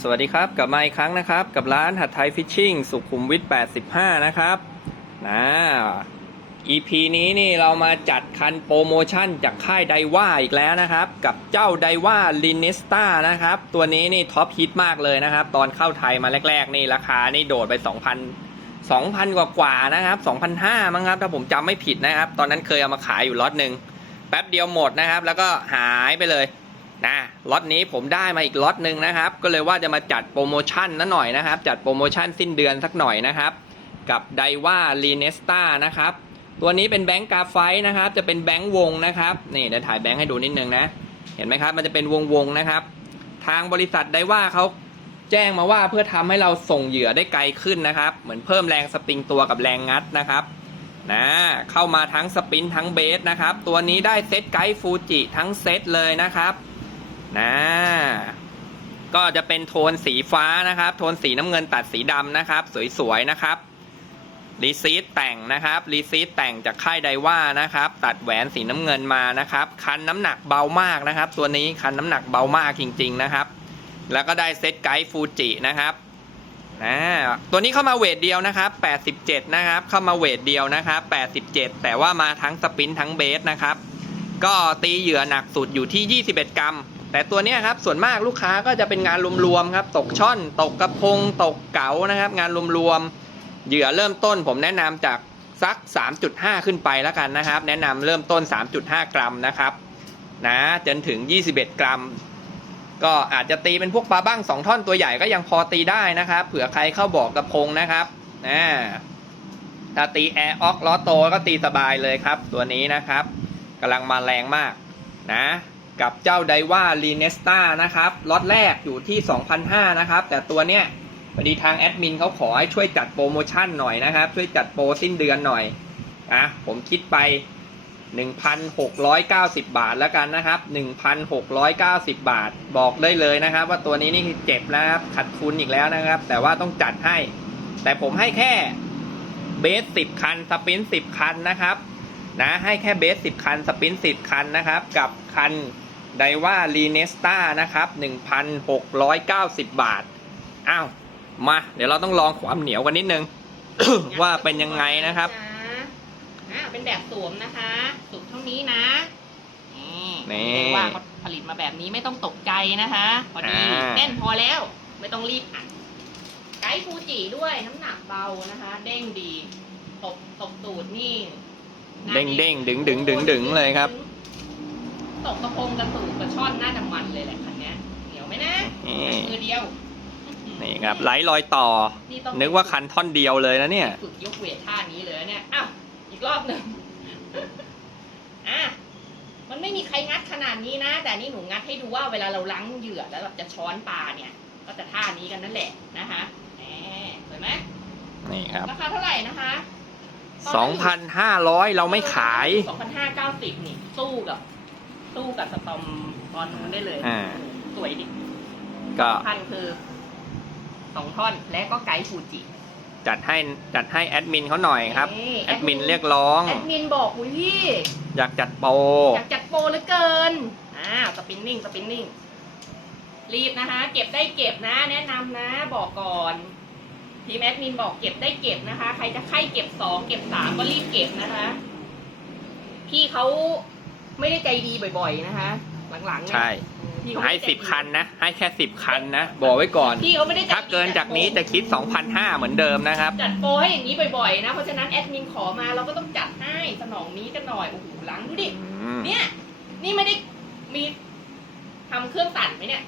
สวัสดีครับกลับมาอีกครั้งนะครับ กับร้านหัดไทยฟิชชิ่งสุขุมวิท 85 นะครับนะ EP นี้นี่เรามาจัดคันโปรโมชั่นจากค่ายไดว่าอีกแล้วนะครับ กับเจ้าไดว่าลินเนสตานะครับ ตัวนี้นี่ท็อปฮิตมากเลยนะครับ ตอนเข้าไทยมาแรก ๆ นี่ราคานี่โดดไป 2,000 2,000 กว่ากว่าๆนะครับ2,500มั้งครับ ถ้าผมจำไม่ผิดนะครับ ตอนนั้นเคยเอามาขายอยู่ล็อตหนึ่งแป๊บเดียวหมดนะครับ แล้วก็หายไปเลย นะล็อตนี้ผมได้มาอีกล็อตหนึ่งนะครับ ก็เลยว่าจะมาจัดโปรโมชั่นนะหน่อยนะครับ จัดโปรโมชั่นสิ้นเดือนสักหน่อยนะครับ กับไดว่าลีเนสตานะครับ ตัวนี้เป็นแบงก์กาไฟนะครับ จะเป็นแบงก์วงนะครับนี่เดี๋ยวถ่ายแบงก์ให้ดูนิดนึงนะ เห็นไหมครับ มันจะเป็นวงวงนะครับ ทางบริษัทไดว่าเขาแจ้งมาว่าเพื่อทำให้เราส่งเหยื่อได้ไกลขึ้นนะครับ เหมือนเพิ่มแรงสปริงตัวกับแรงงัดนะครับนะเข้ามาทั้งสปินทั้งเบสนะครับ ตัวนี้ได้เซตไกด์ฟูจิทั้งเซตเลยนะครับ นะก็จะเป็นโทนสีฟ้านะครับ โทนสีน้ำเงินตัดสีดำนะครับ สวยๆนะครับรีซีดแต่งนะครับรีซีดแต่งจากค่ายไดว่านะครับ ตัดแหวนสีน้ำเงินมานะครับ คันน้ำหนักเบามากนะครับ ตัวนี้คันน้ำหนักเบามากจริง ๆนะครับ แล้วก็ได้เซตไกด์ฟูจินะครับอ่าตัวนี้เข้ามาเวทเดียวนะครับ 87 นะครับ เข้ามาเวทเดียวนะครับ 87 แต่ว่ามาทั้งสปรินท์ทั้งเบสนะครับ ก็ตีเหยื่อหนักสุดอยู่ที่ 21 กรัม แต่ตัวนี้ครับส่วนมากลูกค้าก็จะเป็นงานรวมๆครับ ตกช่อน ตกกระพง ตกเก๋านะครับ งานรวมๆเหยื่อเริ่มต้น ผมแนะนำจากสัก 3.5 ขึ้นไปแล้วกันนะครับ แนะนำเริ่มต้น 3.5 กรัมนะครับนะจนถึง 21 กรัม ก็อาจจะตีเป็นพวกปลาบ้าง 2 ท่อนตัวใหญ่ก็ยังพอตีได้นะครับเผื่อใครเข้าบอกกระพงนะครับนะถ้าตีแอร์ออกล้อโตก็ตีสบายเลยครับ ตัวนี้นะครับกำลังมาแรงมากนะ กับเจ้าไดว่าลีเนสตานะครับล็อตแรกอยู่ที่ 2,500 นะครับ แต่ตัวเนี้ยพอดีทางแอดมินเขาขอให้ช่วยจัดโปรโมชั่นหน่อยนะครับ ช่วยจัดโปรสิ้นเดือนหน่อยนะผมคิดไป 1,690 บาทแล้วกันนะครับ 1,690 บาทบอกได้เลยนะครับ ว่าตัวนี้นี่คือเจ็บแล้วครับขัดทุนอีกแล้วนะครับ แต่ว่าต้องจัดให้ แต่ผมให้แค่เบส 10 คันสปิน 10 คันนะครับนะให้แค่เบส 10 คันสปิน 10 คันนะครับ กับคัน ไดว่ารีเนสตานะครับ 1,690 บาท อ้าว มา เดี๋ยวเราต้องลองความเหนียวกันนิดนึง ว่าเป็นยังไงนะครับอ่าเป็นแบบสวมนะคะสูงเท่านี้นะ นี่นี่เรียกว่าเขาผลิตมาแบบนี้ไม่ต้องตกใจนะคะพอดีอ่า แน่นพอแล้ว ไม่ต้องรีบอัดไกด์ฟูจิด้วยน้ำหนักเบานะคะ เด้งดีตบตบตูดนี่หน้าเด้งเด้งดึงดึงดึงดึงเลยครับ ตกกระพงกระตูดกระช่อนหน้าดำมันเลยแหละคันเนี้ยเหนียวไหมนะนี่มือเดียวนี่ครับไหลลอยต่อต้องนึกว่าคันท่อนเดียวเลยนะเนี่ยฝึกยกเวทท่านี้เลยเนี่ยอ้าวอีกรอบหนึ่งอะมันไม่มีใครงัดขนาดนี้นะ แต่นี่หนูงัดให้ดูว่าเวลาเราล้างเหยื่อแล้วแบบจะช้อนปลาเนี่ย ก็จะท่านี้กันนั่นแหละนะคะแหมสวยไหมนี่ครับราคาเท่าไหร่นะคะ2,500เราไม่ขายสองพันห้าเก้าสิบนี่สู้กับ สู้กับสตอมตอนนู้นได้เลยอ่า สวยดิก็พันคือสองท่อนและก็ไกด์ฟูจิ จัดให้จัดให้แอดมินเขาหน่อยครับนี่แอดมิน เรียกร้อง แอดมินบอกอุ้ยพี่อยากจัดโปรอยากจัดโปรเหลือเกินอ้าวสปินนิ่งสปินนิ่งรีบนะคะ เก็บได้เก็บนะ แนะนำนะ บอกก่อนทีมแอดมินบอกเก็บได้เก็บนะคะ ใครจะใครเก็บสองเก็บสามก็รีบเก็บนะคะ พี่เขา ไม่ได้ใจดีบ่อยๆนะคะ หลังๆเนี่ยใช่ พี่เขาให้ไม่ได้ใจดี10คันนะ ให้แค่10คันนะ บอกไว้ก่อน พี่เขาไม่ได้ใจดีถ้าเกินจากนี้จะคิด 2,500 เหมือนเดิมนะครับ จัดโปรให้อย่างนี้บ่อยๆนะ เพราะฉะนั้นแอดมินขอมาเราก็ต้องจัดให้สนองนี้กันหน่อยโอ้โหหลังดูดิ อืมเนี่ย นี่ไม่ได้มีทำเครื่องตัดไหมเนี่ย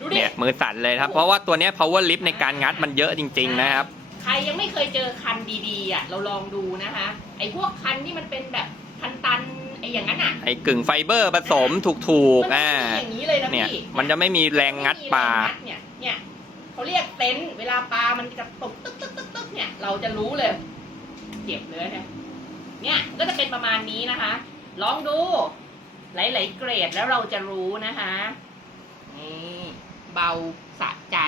ดูดิ เนี่ยมือสั่นเลยครับ เพราะว่าตัวเนี้ย power lift ในการงัดมันเยอะจริง ๆ นะครับ ใครยังไม่เคยเจอคันดีๆอะเราลองดูนะคะ ไอ้พวกคันที่มันเป็นแบบคันตันไอ้อย่างนั้นอะไอ้กึ่งไฟเบอร์ผสมถูกมันๆอ่าไม่มีอย่างนี้เลยนะเนี่ย พี่มันจะไม่มีแรงงัดปลา ไม่มีแรงงัดเนี่ยเนี่ยเขาเรียกเต็นท์เวลาปลามันจะตกตึ๊กตึ๊กตึ๊กตึ๊กเนี่ยเราจะรู้เลยเจ็บเลยเนี่ยเนี่ยก็จะเป็นประมาณนี้นะคะ ลองดู หลายๆเกรดแล้วเราจะรู้นะคะนี่เบาสะใจ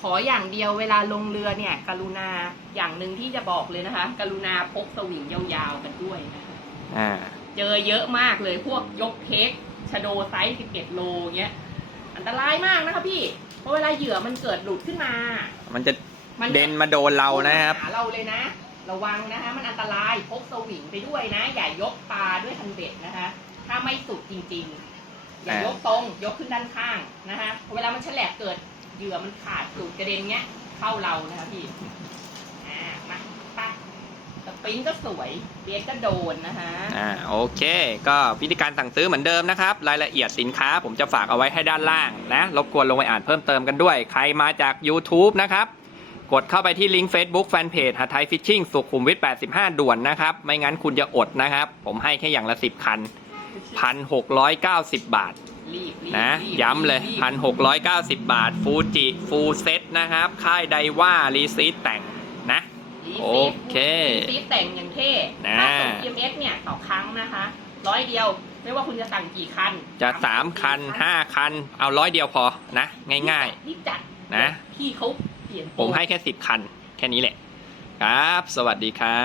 ขออย่างเดียวเวลาลงเรือเนี่ย กรุณาอย่างหนึ่งที่จะบอกเลยนะคะ กรุณาพกสวิงยาวๆกันด้วยนะคะ อ่า เจอเยอะมากเลยพวกยกเทคชโดไซส์11โลเงี้ย อันตรายมากนะคะพี่ เพราะเวลาเหยื่อมันเกิดหลุดขึ้นมา มันจะมันเด่นมาโดนเรานะครับ หาเราเลยนะ ระวังนะคะมันอันตรายพกสวิงไปด้วยนะ อย่ายกปลาด้วยคันเบ็ดนะคะ ถ้าไม่สุดจริง ๆ อย่ายกตรงยกขึ้นด้านข้างนะคะเวลามันแฉลบเกิดเหยื่อมันขาดหลุดกระเด็นเงี้ยเข้าเรานะคะพี่อ่ามาไปสป ริงก็สวยเบียดก็โดนนะคะอ่าโอเค ก็วิธีการสั่งซื้อเหมือนเดิมนะครับ รายละเอียดสินค้าผมจะฝากเอาไว้ให้ด้านล่างนะรบกวนลงไปอ่านเพิ่มเติมกันด้วย ใครมาจาก YouTube นะครับ กดเข้าไปที่ลิงก์ Facebook Fanpage หาไทยฟิชชิ่งสุขุมวิท85 ด่วนนะครับ ไม่งั้นคุณจะอดนะครับ ผมให้แค่อย่างละ 10 คัน 1,690 บาทรีบรีบนะรีบย้ำเลย รีบ1,690 บาท ฟูจิฟูเซตนะครับ ค่ายไดว่ารีซีดแต่ง นะรีบโอเครีบแต่งอย่างเท่นะ ถ้าส่ง EMS เนี่ยต่อครั้งนะคะ ร้อยเดียว ไม่ว่าคุณจะสั่งกี่คันจะ3คัน5คัน เอาร้อยเดียวพอนะ ง่าย รีบจัดนะ พี่เขาเปลี่ยนๆ ผมให้แค่10คัน แค่นี้แหละ ครับ สวัสดีครับ